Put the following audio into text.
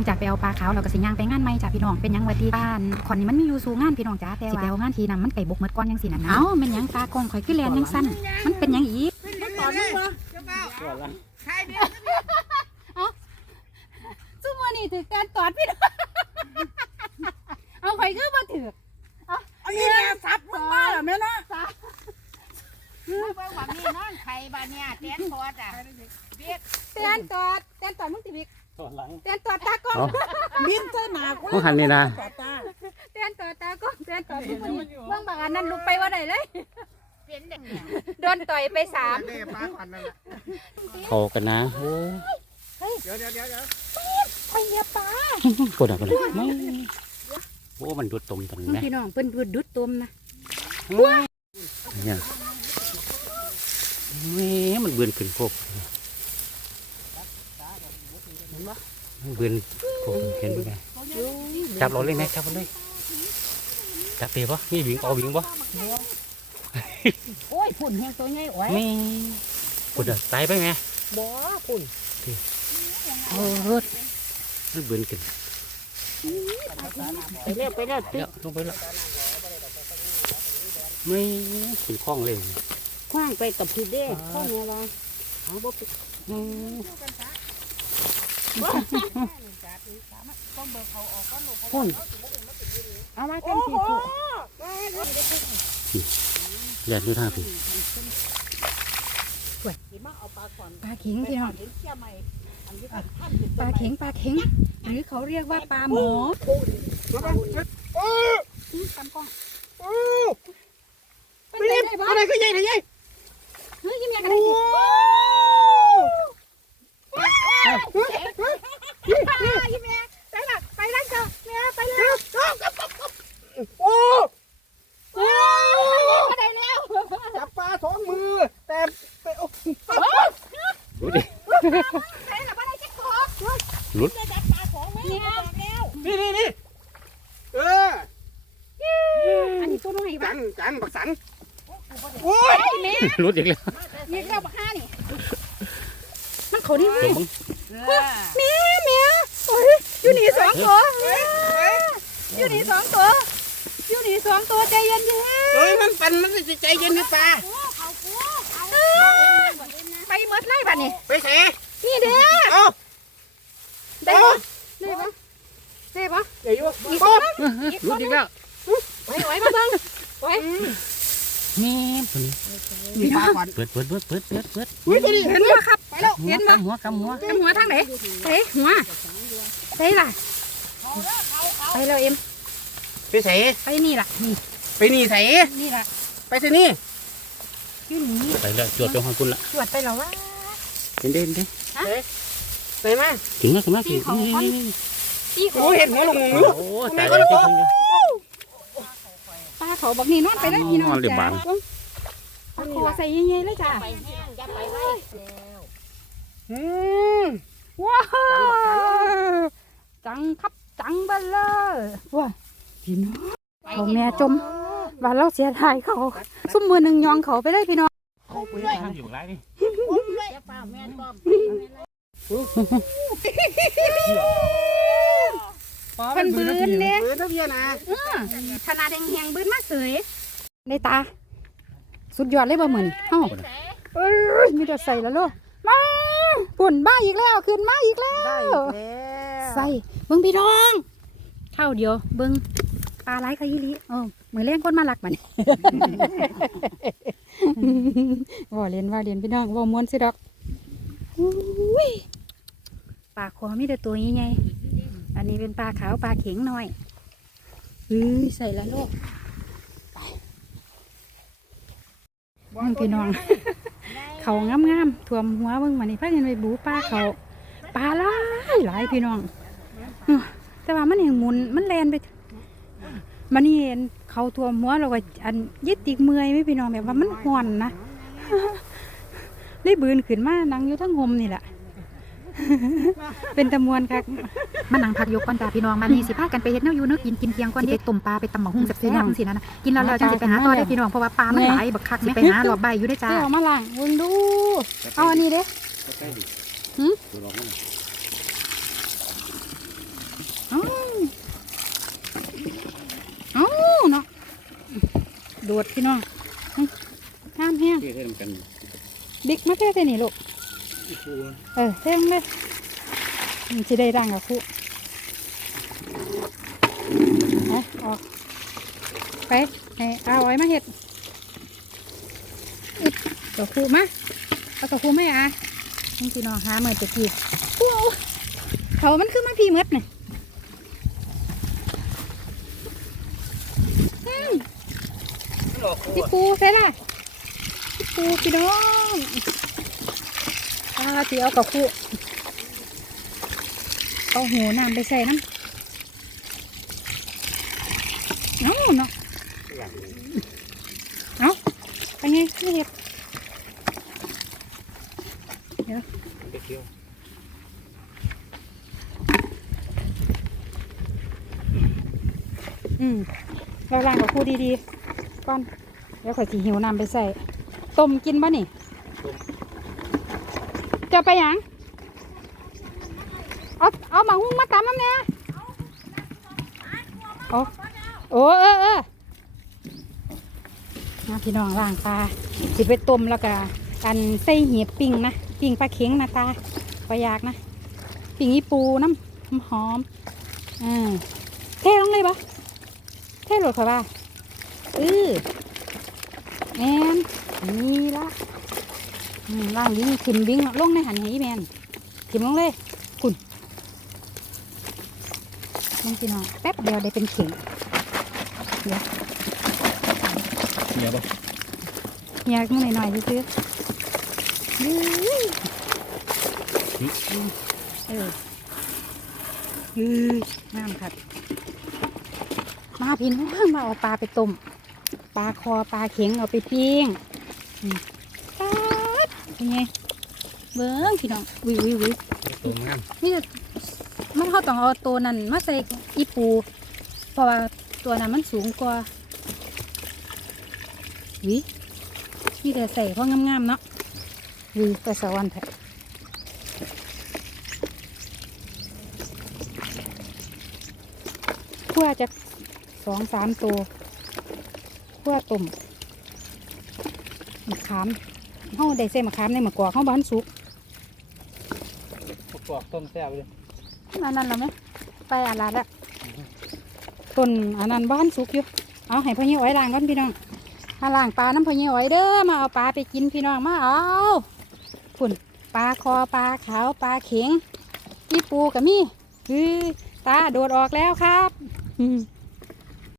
งจากไปเอาปลาขาวเราก็สิย่างไปงานใหม่จ้ะพี่น้องเป็นหยังวัดดีบ้านขอนนี่มันมีอยู่สู่งานพี่น้องจ้าแต่ว่าสิไปเอางานทีนํมันไก่บกหมดก้อนยังสิน่ะนะเอ้าแม่นหยังตากล้องข่อยคือแลนยังสั้นมันเป็นหยังอีกต่อนี่บ่ใครเดียวซุมื้อนี้ถือการตอดพี่น้องเอาข่อยคือบ่ถืออันนี้แม่ซับมึงมาแล้วแม่เนาะมาเบิ่งว่ามีนอนไข่บาเนี่ยเตียนพอจ้ะเบียดแตนตอดแตนตอดมึงสิบิกตอนหลังแตนตอดตาก ล้องบินเท่าหนากูมึงหันนี่นะ ต่อตาแตนตอดตากล้องแตนตอดซุมื้อนี้เบิ่งบางอันนั้นลุกไปว่าได้เลยเป็นเด็กเนี่ยโดนต่อยไปสามเด้ปลาขวัญนั่นแหละเขากันนะโอ้เดี๋ยวเดี๋ยวเดี๋ยวเดี๋ยวข่อยเหยียบปลาปวดอะปวดอะไม่โอ้มันดูดตมตรงนี้ไหมพี่น้องเพิ่นดูดดุดตมนะเนี่ยแม่มันเบือนขึ้นโคก มันเบือนโคกเห็นไหมจับเราเลยไหมจับเราเลยจับเตะปะมีวิ่งเอาวิ่งปะโอ้ยฝุ่นแห้งตัวใหญ่โอ้ยไม่ปวดอะตายไปไหมบ่ฝุ่นโอ้รถมันเบือนขึ้นไปเร็วไปเร็วเดี๋ยวลงไปแล้วไม่ขึ้นคล้องเลยคว้างไปกับพี่เด้ข้อเนี้ยว่าเอาบ่ ไปอืมฝุ่นเอามากันสิฝุ่นแยกดูทางพี่สิมาเอาปลาก่อนปลาเข็งพี่น้องเห็นเชี่ยใหม่อันนี้ท่านปลาเข็งปลาเข็งหรือเขาเรียกว่าปลาหมอโอ้ตำกล้องโอ้เป็นไม่ไงได้ได้บ่อะไรก็ใหญ่เลยใหญ่เฮ้ยยิ้มยังกันได้สิไปละไปละจ้ะแม่ไปแล้วโอ้โอ้ก็ได้แล้วจับปลาสองมือ แต่ไปโอ้ดูดิได้แล้วบ่ได้จักขอนี่นี่นี่เอออันนี้ตัวน้อยจับ่นจันบักสันโอ้ยแม่รุดอีกแล้วนี่แล้วบักห้านี่มันเขานี่ เดี๋ยวมึงแม่แม่โอ้ยอยู่นี่สองตัวอยู่นี่สองตัวอยู่นี่สองตัวใจเย็นเฮ้ยมันปั่นมันจะใจเย็นนี่ปลาๆไปหมดเลยบัดนี้ไปเสนี่เด้อเอาได้บ่ได้บ่ได้บ่เดี๋ยวอยู่อีกโอ้ตัวนึงรุดอีกแล้วไว้ไว้มาเบิ่งไว้แม่ตัวนี้มีปลาก่อนเปิดเปิดเปิดเปิดเปิดเปิดอุ้ยตัวนี้เห็เห็นนไหมบ่ครับไป แล้วหัวเห็นบ่กำหัวกำหัวกำหัวทางไหนเฮ้หัวเฮ้ล่ะไปแล้วเอ็มไปเสไปนี่ล่ะนี่ไปนี่เสนี่ล่ะไปเสนี่อยู่นี่ไปแล้วจวดจงหังคุณละตรวจไปแล้วว่าเห็นเด่นเด่นไปมาถึงแล้วถึงแล้วถึงนี่นี่นี่อีกโอ้เห็นหัวลงโอ้ตายแล้วจริงปลาเขาบอกนี่นอนไปได้พี่น้องนอนเรียบจ้าบานปลาคอใส่ยังไงเลยจ้า ว้อืมว้าวจังครับจังเบลเลอร์ว้าพี่น้องเขาแม่จมว่าเราเสียดายเขาซุ่มมือหนึ่งยองเขาไปเลยพี่น้องๆอยู่ไรนี่จะเปล่าแม่นป้อมเพิ่นบืนเนี่ยบืนเท่าเพียนะขนาดแหงๆบืนมาเสยในตา สุดยอดเลยบ่เหมือนเอ้าเอ้ยมีแต่ใส่แล้วลูกมา ปุ่นบ้าอีกแล้วขึ้นมาอีกแล้วได้แล้วใส่เบิ่งพี่น้องเท่าเดียว เบิ่งปลาไหลขยีรีเออมือเลี้ยงคนมาลักมัน ว่าเรียนว่าเรียนพี่น้องว่าม้วนสิดอกอุ้ยปลาคอมีแต่ตัวใหญ่ๆอันนี้เป็นปลาขาวปลาเข็งหน่อยเอ้ยใส่แล้วลูกไปเบิ่งพี่น้อง เขางามๆท่วมหัวเบิ่งมานี่พากันไปบูปลาเขาปลาหลายหลายพี่น้องแต่ว่ามันยังหมุนมันแลนไปมันนี่เห็นเขาท่วมหัวเราก็อันยึดติกเมื่อยไม่พี่น้องแบบว่ามันห่อนนะได้บืนขึ้นมานั่งอยู่ทั้งหมนี่แหละ เป็นตะมวนครับมันนังผักยกก่อนจ้าพี่น้องมานี่สิพากันไปเห็ดเนวอยู่เนาะกินกินเพียงก่อนเด้ต้มปลาไปตำหมกหุ่งแซ่บๆสินะกินแล้วแล้วจังสิไปหาต่อได้พี่น้องเพราะว่าปลามันหลายบักคักสิไปหาหลอดใบอยู่ได้จ้าเอามาลังวนดูเอาอันนี้เด้หืมเอาเนาะโดดพี่น้องห้ามแห้งบิ๊กมาแค่ไหนลูก เออเท่งเลยมันจะได้ร่างกับคู่ไปออก ไปให้เอาไว้มาเห็ดอึดกับคู่มาเอากับคู่ไม่อะนี่พี่น้องหาเมื่อตะกี้โอ้เขามันคือมาพี่หมดน่ะอืมหลอกพี่ปูใช่ล่ะพี่ปูพี่น้อง อ่าที่เอากับคู่เอาหูน้ำไปใส่น้ำเอาเนาะเอาไปไงไม่เห็ดเที่ยวอืมเราล้างกับคู่ดีๆก่อนเดี๋ยวข่อยสีหิวน้ำไปใส่ต้มกินบ่นี่ ไปหยังเอาเอาหมาหุ้งมาตำน้ำเนี่ยโอ้โอ้เออเออมาพี่น้องล้างปลาสิไปต้มแล้วก็อันใส่เหียบปิ้งนะปิ้งปลาเข็งนะตาปลายากนะปิ้งอีปูน้ำหอมอ่าเท่ลงเลยปะเท่หลดค่ะว่าอือแมนนี่ละ ล่างวิ่งขึ้นวิ่งลงในหันให้อีแมนขึ้นลงเลยคุณลงพี่น้องแป๊บเดียวได้เป็นเข่งเดี๋ยวเหนียวปะเฮียมึงหน่อยๆซื้อๆอื้อเอออือน้ำขัดมาพี่น้องมาเอาปลาไปต้มปลาคอปลาเข็งเอาไปปิ้งอืมป๊าด เป็นไงเบิ้งพี่น้องวิววิววิวตัวงามนี่จะมันเขาต้องเอาตัวนั้นมาใส่อีปู เพราะว่าตัวนั้นมันสูงกว่าวินี่แต่ใส่เพราะงามๆเนาะวิแต่สวรรค์แท้ขั้วจะสองสามตัวขั้วตุ่มมะขาม เขาได้ใส่มะขามในมะกอกเขาบ้านสุกประกอบต้มแซ่บเลยอันนั้นเราไหมไปอาลาดละต้นอันนั้นบ้านสุกอยู่เอาให้พ่อเหี้ยอ้อยล้างก่อนพี่น้องมาล้างปลาน้ำพ่อเหี้ยอ้อยเด้อมาเอาปลาไปกินพี่น้องมาเอาฝุ่นปลาคอปลาขาวปลาเข็งอีปูกับมี่คือตาโดดออกแล้วครับอืม